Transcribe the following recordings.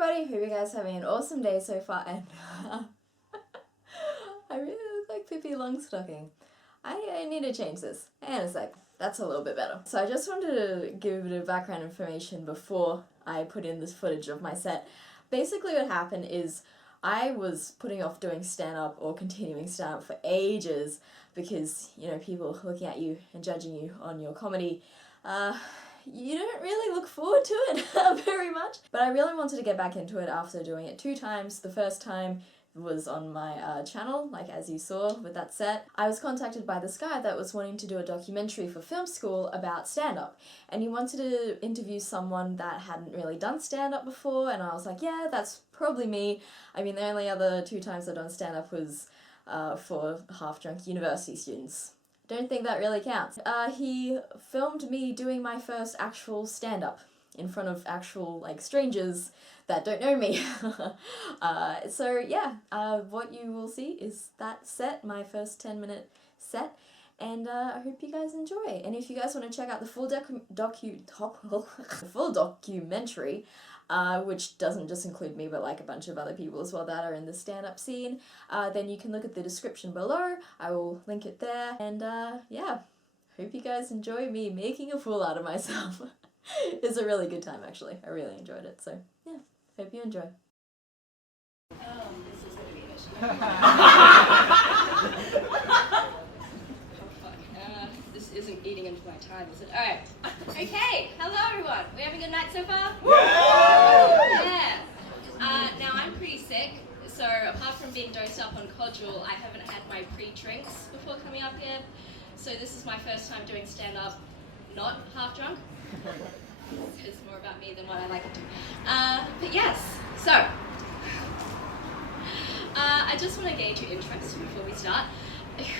everybody, hope you guys are having an awesome day so far, and I really look like Pippi Longstocking. I need to change this. And it's like, that's a little bit better. So I just wanted to give a bit of background information before I put in this footage of my set. Basically what happened is I was putting off doing stand-up or continuing stand-up for ages because, you know, people looking at you and judging you on your comedy, you don't really look forward to it very much. But I really wanted to get back into it after doing it 2 times. The first time was on my channel, like as you saw with that set. I was contacted by this guy that was wanting to do a documentary for film school about stand-up, and he wanted to interview someone that hadn't really done stand-up before, and I was like, yeah, that's probably me. I mean, the only other 2 times I've done stand-up was for half-drunk university students. Don't think that really counts. He filmed me doing my first actual stand-up in front of actual, like, strangers that don't know me. So yeah, what you will see is that set, my first 10-minute set, and I hope you guys enjoy. And if you guys want to check out the full full documentary, which doesn't just include me but like a bunch of other people as well that are in the stand-up scene, then you can look at the description below. I will link it there, and yeah, hope you guys enjoy me making a fool out of myself. It's a really good time, actually. I really enjoyed it, so yeah, hope you enjoy. This is going to be an issue. This isn't eating into my time, is it? Alright. Okay, hello everyone. We having a good night so far? Yeah. Now I'm pretty sick, so apart from being dosed up on Codule, I haven't had my pre-drinks before coming up here. So this is my first time doing stand-up, not half drunk. It's more about me than what I like it to. But yes, so I just want to gauge your interest before we start.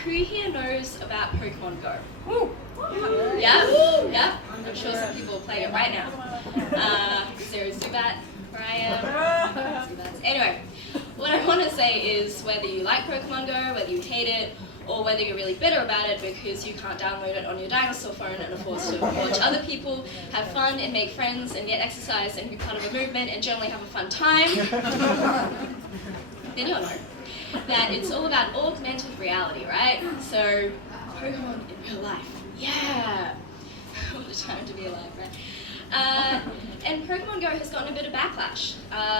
Who here knows about Pokemon Go? Woo. Yeah? Yeah? I'm sure some people are playing it right now. Is there a Zubat where I am? Zubats. Anyway, what I want to say is whether you like Pokemon Go, whether you hate it, or whether you're really bitter about it because you can't download it on your dinosaur phone and are forced to watch other people have fun and make friends and get exercise and be part of a movement and generally have a fun time, then you'll know that it's all about augmented reality, right? So, Pokemon in real life. Yeah! What a time to be alive, right? And Pokemon Go has gotten a bit of backlash.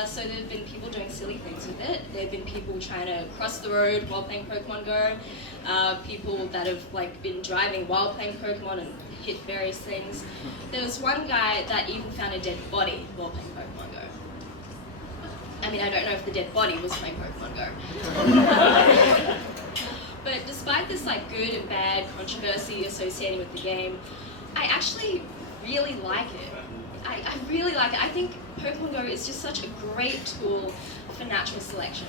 So there have been people doing silly things with it. There have been people trying to cross the road while playing Pokemon Go. People that have like been driving while playing Pokemon and hit various things. There was one guy that even found a dead body while playing Pokemon Go. I mean, I don't know if the dead body was playing Pokemon Go. But despite this like good and bad controversy associated with the game, I actually really like it. I really like it. I think Pokemon Go is just such a great tool for natural selection.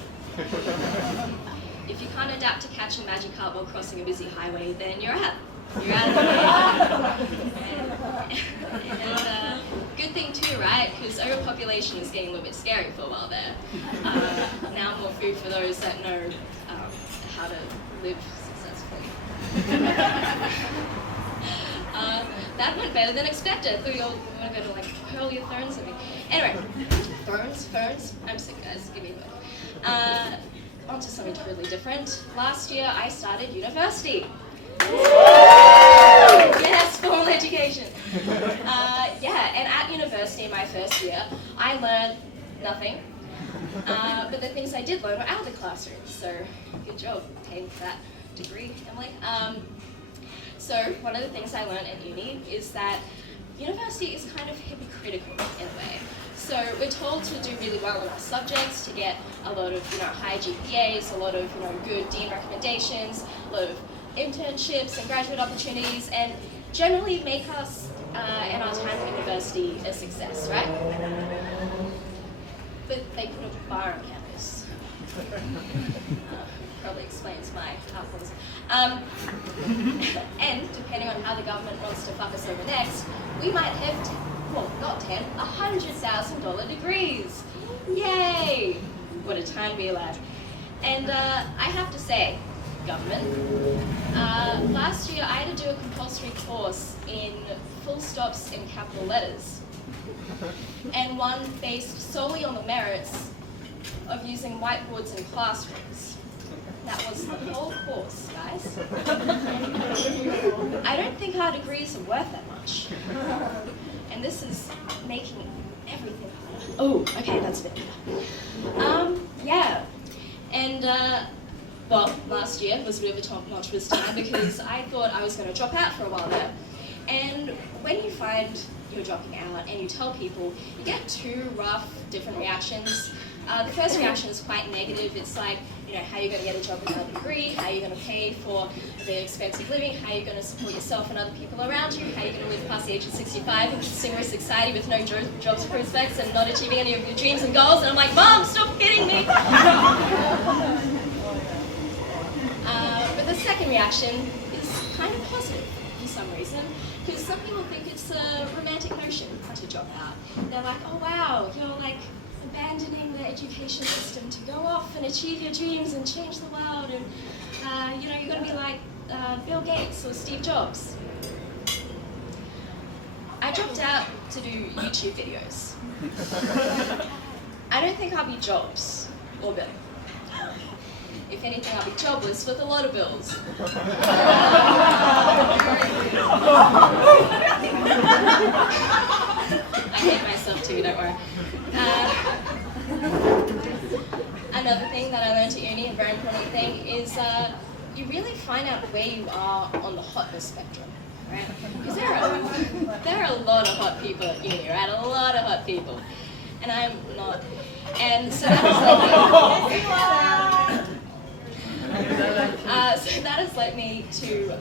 If you can't adapt to catching Magikarp while crossing a busy highway, then you're out. You're out of the game. And good thing too, right? Because overpopulation is getting a little bit scary for a while there. Now more food for those that know how to live successfully. That went better than expected. I thought you all were going to like hurl your thrones at me. Anyway, ferns. I'm sick, guys. Give me a minute. On to something totally different. Last year, I started university. Yes, formal education. Yeah, and at university in my first year, I learned nothing. But the things I did learn were out of the classroom. So, good job paying for that degree, Emily. So one of the things I learned at uni is that university is kind of hypocritical in a way. So we're told to do really well in our subjects, to get a lot of high GPAs, a lot of good dean recommendations, a lot of internships and graduate opportunities, and generally make us and our time at university a success, right? But they put a bar on campus. Probably explains my outcomes. And depending on how the government wants to fuck us over next, we might have, $100,000 degrees. Yay! What a time to be alive. And I have to say, government, last year I had to do a compulsory course in full stops in capital letters. and one based solely on the merits of using whiteboards in classrooms. That was the whole course, guys. I don't think our degrees are worth that much. And this is making everything harder. Oh, okay, that's a bit better. Yeah. And, well, last year was a bit of a tumultuous time because I thought I was going to drop out for a while there. And when you find you're dropping out and you tell people, you get two rough, different reactions. The first reaction is quite negative. It's like, you know, how are you going to get a job without a degree? How are you going to pay for the expensive living? How are you going to support yourself and other people around you? How are you going to live past the age of 65 in consumer society with no jobs prospects and not achieving any of your dreams and goals? And I'm like, Mom, stop hitting me! But the second reaction is kind of positive for some reason, because some people think it's a romantic notion to drop out. They're like, oh wow, you're like abandoning the education system to go off and achieve your dreams and change the world, and you know, you're going to be like Bill Gates or Steve Jobs. I dropped out to do YouTube videos. I don't think I'll be Jobs or Bill. If anything, I'll be jobless with a lot of bills. I hate myself too, don't worry. Another thing that I learned at uni, a very important thing, is you really find out where you are on the hotness spectrum, right? Because there are a lot of hot people at uni, right? A lot of hot people. And I'm not. And so that has led me to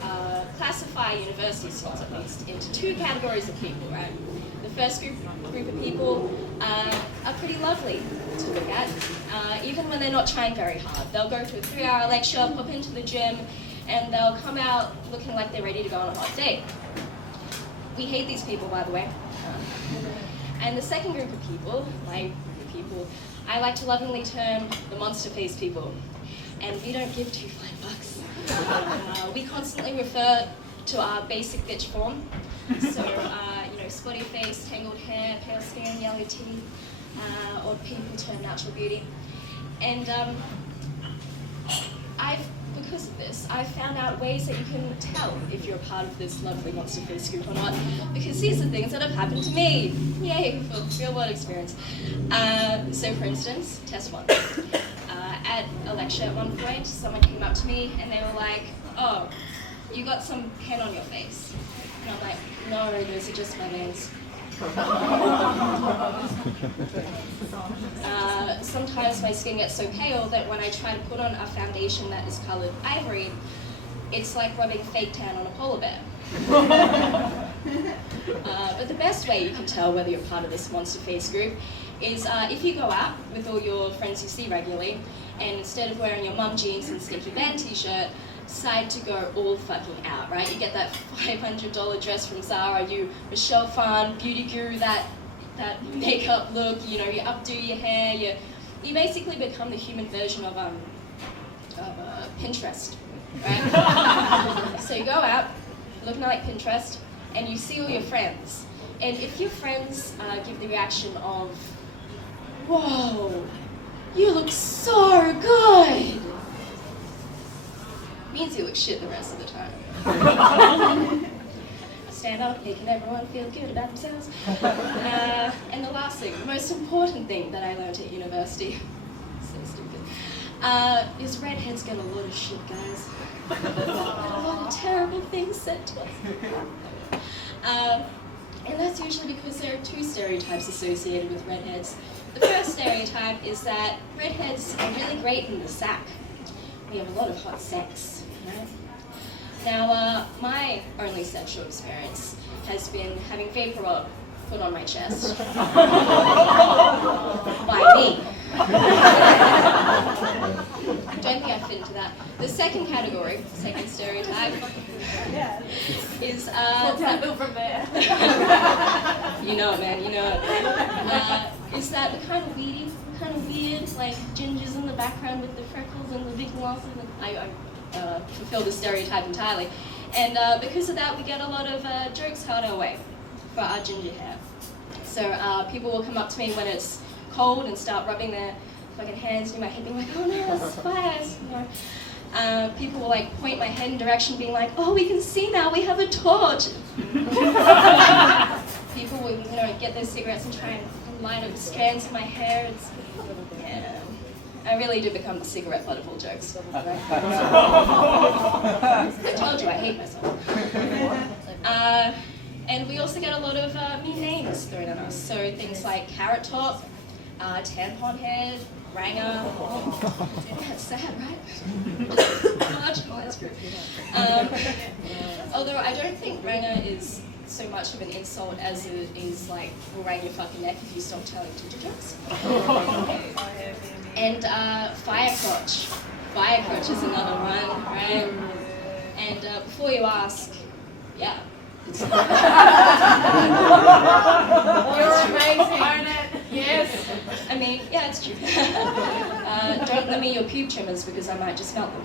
classify university students, at least, into two categories of people, right? The first group of people are pretty lovely to look at, even when they're not trying very hard. They'll go to a 3-hour lecture, pop into the gym, and they'll come out looking like they're ready to go on a hot date. We hate these people, by the way. And the second group of people, my group of people, I like to lovingly term the monster-faced people. And we don't give two flying bucks. We constantly refer to our basic bitch form. So, you know, spotty face, tangled hair, pale skin, yellow teeth, odd pimple turned natural beauty. And because of this, I've found out ways that you can tell if you're a part of this lovely monster face group or not. Because these are things that have happened to me. Yay, for real world experience. So for instance, test one. At a lecture at one point, someone came up to me and they were like, oh, you got some pen on your face. And I'm like, no, those are just my veins. Sometimes my skin gets so pale that when I try to put on a foundation that is colored ivory, it's like rubbing fake tan on a polar bear. But the best way you can tell whether you're part of this monster face group is if you go out with all your friends you see regularly, and instead of wearing your mum jeans and sneaky band t-shirt, decide to go all fucking out, right? You get that $500 dress from Zara, you Michelle Phan, beauty guru, that makeup look, you know, you updo your hair, you basically become the human version of Pinterest, right? So you go out, looking like Pinterest, and you see all your friends. And if your friends give the reaction of, whoa, you look so good, means you look shit the rest of the time. Stand up, making everyone feel good about themselves. And the last thing, the most important thing that I learned at university, so stupid, is redheads get a lot of shit, guys. A lot of terrible things said to us. And that's usually because there are two stereotypes associated with redheads. The first stereotype is that redheads are really great in the sack. We have a lot of hot sex, right? Now, my only sexual experience has been having vapor rub put on my chest by me. Don't think I fit into that. The second category, second stereotype, is downhill from there. You know it, man. You know it. Is that the kind of weedy, kind of weird, like gingers in the background with the freckles and the big glasses? I fulfill the stereotype entirely, and because of that, we get a lot of jokes held our way for our ginger hair. So people will come up to me when it's cold and start rubbing their fucking hands in my head, being like, oh no, there's fires. You know? People will like point my head in direction, being like, oh, we can see now, we have a torch. People will, you know, get their cigarettes and try and light up strands of my hair. It's, yeah. I really do become the cigarette butt of all jokes. Right? I told you I hate myself. And we also get a lot of mean names thrown at us. So things like Carrot Top, Tampon Head, Ranger. That's sad, right? Oh, that's good. Although I don't think Ranger is so much of an insult as it is like, we'll wring your fucking neck if you stop telling ginger jokes. And Fire Crotch. Fire Crotch is another one, right? And before you ask, yeah. It's You're amazing, Arnett. Yes. I mean, yeah, it's true. Don't lend me your pube trimmers because I might just melt them.